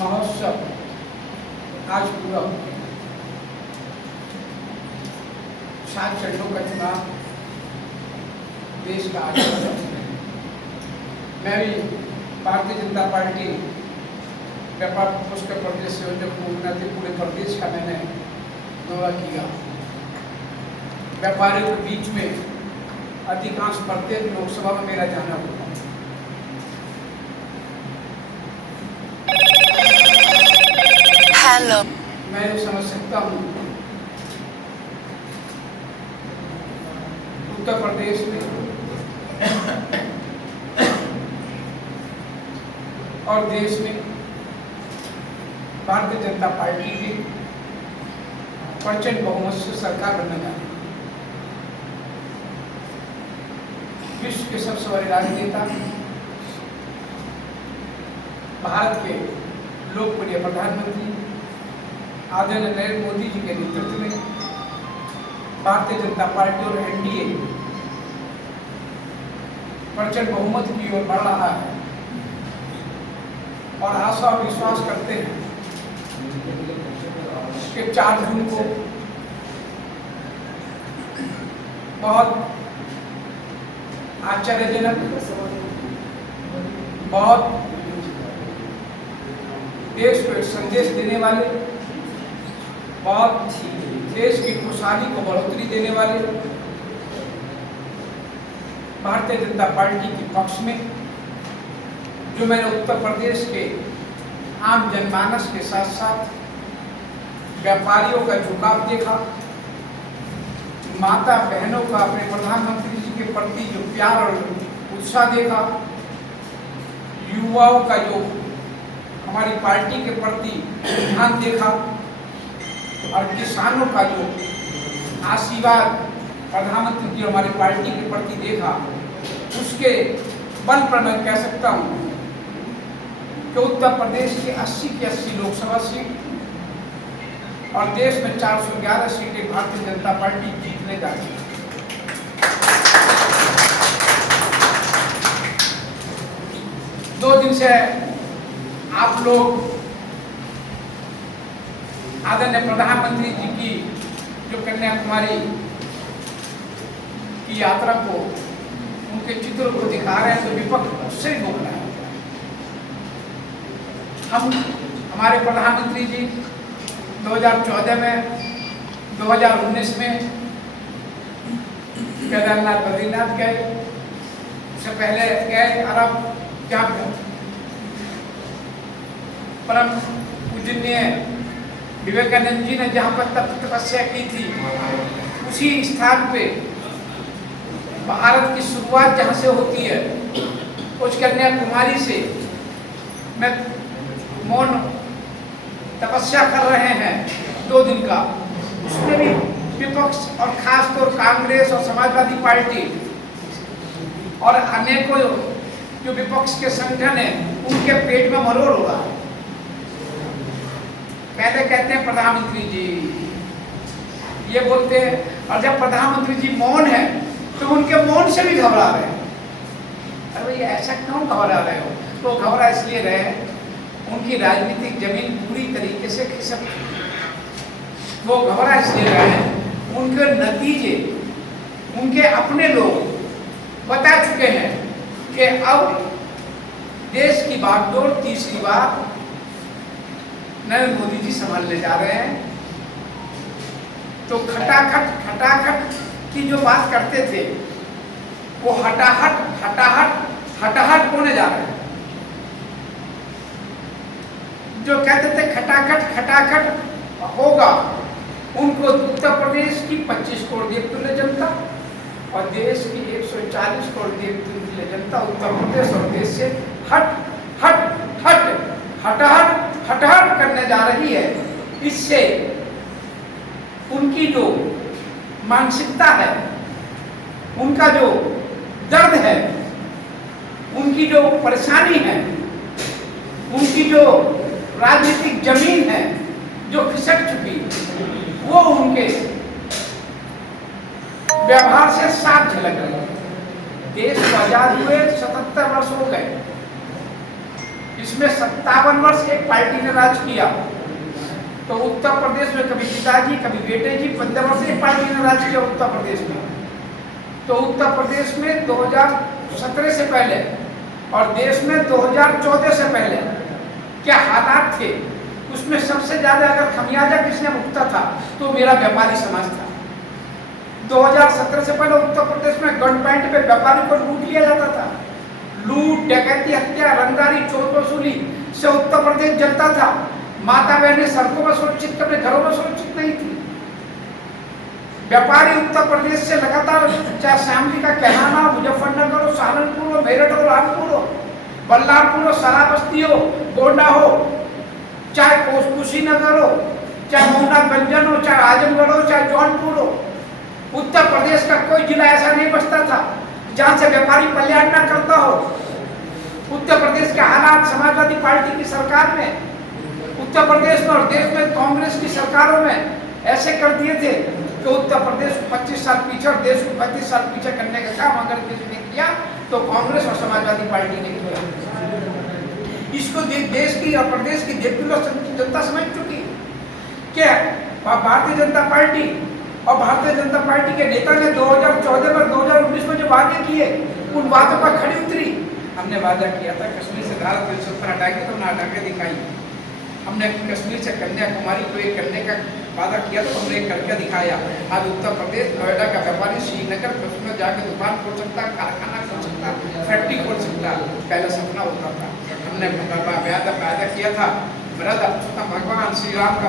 महोत्सव आज पूरा हो गया। 7 चरणों का चुनाव देश का आज मैं भी भारतीय जनता पार्टी व्यापार उत्तर प्रदेश संयोजक को नाते पूरे प्रदेश का मैंने दौरा किया। व्यापारियों के बीच में अधिकांश प्रत्येक लोकसभा में मेरा जाना हुआ। हेलो, मैं ये समझ सकता हूँ उत्तर प्रदेश में और देश में भारतीय जनता पार्टी की प्रचंड बहुमत से सरकार बनने जा रही है। विश्व के सबसे बड़े राजनेता, भारत के लोकप्रिय प्रधानमंत्री आदरणीय नरेंद्र मोदी जी के नेतृत्व में भारतीय जनता पार्टी और एनडीए प्रचंड बहुमत की ओर बढ़ रहा है और आशा और विश्वास करते हैं कि 4 जून को बहुत आश्चर्यजनक, बहुत देश को एक संदेश देने वाले, बहुत देश की खुशहाली को बढ़ोतरी देने वाले भारतीय जनता पार्टी के पक्ष में जो मैंने उत्तर प्रदेश के आम जनमानस के साथ साथ व्यापारियों का झुकाव देखा, माता बहनों का अपने प्रधानमंत्री जी के प्रति जो प्यार और उत्साह देखा, युवाओं का जो हमारी पार्टी के प्रति ध्यान देखा और किसानों का जो आशीर्वाद प्रधानमंत्री जी हमारी पार्टी के प्रति देखा, उसके बल पर मैं कह सकता हूँ कि उत्तर प्रदेश की 80 की 80 लोकसभा सीट और देश में 411 सीटें भारतीय जनता पार्टी जीतने जा रही है। दो दिन से आप लोग आदरणीय प्रधानमंत्री जी की जो कन्याकुमारी की यात्रा को, उनके चित्र को दिखा रहे हैं तो विपक्ष उससे ही बोल रहा है। हमारे प्रधानमंत्री जी 2014 में, 2019 में केदारनाथ बद्रीनाथ गए, उससे पहले गए अरब, क्या परम पूजनीय विवेकानंद जी ने जहाँ पर तपस्या की थी, उसी स्थान पे भारत की शुरुआत जहाँ से होती है, उस कन्याकुमारी से मैं मौन तपस्या कर रहे हैं 2 दिन का। उसमें भी विपक्ष और खासतौर कांग्रेस और समाजवादी पार्टी और अनेकों जो विपक्ष के संगठन है, उनके पेट में मरोड़ हो रहा है। पहले कहते हैं प्रधानमंत्री जी, ये बोलते हैं, और जब प्रधानमंत्री जी मौन है तो उनके मौन से भी घबरा रहे हैं। अरे भैया ऐसा क्यों घबरा रहे हो? तो घबरा इसलिए रहे, उनकी राजनीतिक जमीन पूरी तरीके से खिसक चुकी है। वो घबरा इसलिए रहे हैं, उनके नतीजे उनके अपने लोग बता चुके हैं कि अब देश की बागडोर तीसरी बार नरेंद्र मोदी जी संभालने जा रहे हैं। तो खटाखट की जो बात करते थे, वो हटाहट होने जा रहे हैं। जो कहते थे खटाखट होगा, उनको उत्तर प्रदेश की 25 करोड़ देवतुल्य जनता और देश की 140 करोड़ देवतुल्य जनता उत्तर प्रदेश और देश से हटाहट करने जा रही है। इससे उनकी जो मानसिकता है, उनका जो दर्द है, उनकी जो परेशानी है, उनकी जो राजनीतिक जमीन है जो खिसक चुकी, वो उनके व्यवहार से साफ झलक रही है। देश को आजाद हुए 77 वर्ष हो गए, इसमें 57 वर्ष एक पार्टी ने राज किया। तो उत्तर प्रदेश में कभी पिताजी कभी बेटे जी 15 वर्ष एक पार्टी ने राज किया उत्तर प्रदेश में। तो उत्तर प्रदेश में 2017 से पहले और देश में 2014 से पहले क्या हालात थे, उसमें सबसे ज्यादा अगर खमियाजा किसने भुगता था तो मेरा व्यापारी समाज था। 2017 से पहले उत्तर प्रदेश में गन पैंट पे व्यापारी को लूट लिया जाता था। लूट, डकैती, हत्या, रंगदारी, चोर वसूली से उत्तर प्रदेश जलता था। माता बहनें सड़कों में सुरक्षित थे, अपने घरों में सुरक्षित नहीं थी। व्यापारी उत्तर प्रदेश से लगातार, चाहे शामली का कहलाना, मुजफ्फरनगर हो, सहारनपुर हो, मेरठ हो, रामपुर हो, बल्लारपुर हो, शराबस्ती हो, गोंडा हो, चाहे कुशीनगर हो, चाहे मोहनागंजन हो, चाहे आजमगढ़ हो, चाहे जौनपुर हो, उत्तर प्रदेश का कोई जिला ऐसा नहीं बचता था जहां से व्यापारी कल्याण न करता हो। उत्तर प्रदेश के हालात समाजवादी पार्टी की सरकार में, उत्तर प्रदेश में और देश में कांग्रेस की सरकारों में ऐसे कर दिए थे कि उत्तर प्रदेश को 25 साल पीछे और देश को 35 साल पीछे करने का काम अगर किसी ने किया तो कांग्रेस और समाजवादी पार्टी ने किया। इसको देश की और प्रदेश की जनता समझ चुकी क्या भारतीय जनता पार्टी और भारतीय जनता पार्टी के नेता ने 2014 में 2019 में जो वादे किए उन वादों पर खड़ी उतरी। हमने वादा किया था कश्मीर से धारा 370 हटाएंगे तो हटा के दिखाई। हमने कश्मीर से कन्याकुमारी को एक करने का वादा किया तो हमने एक करके दिखाया। आज उत्तर प्रदेश नोएडा का व्यापारी श्रीनगर में जाकर दुकान खोल सकता, कारखाना खोल सकता, फैक्ट्री खोल सकता, पहले सपना होता था। हमने वादा किया था, भगवान श्री राम का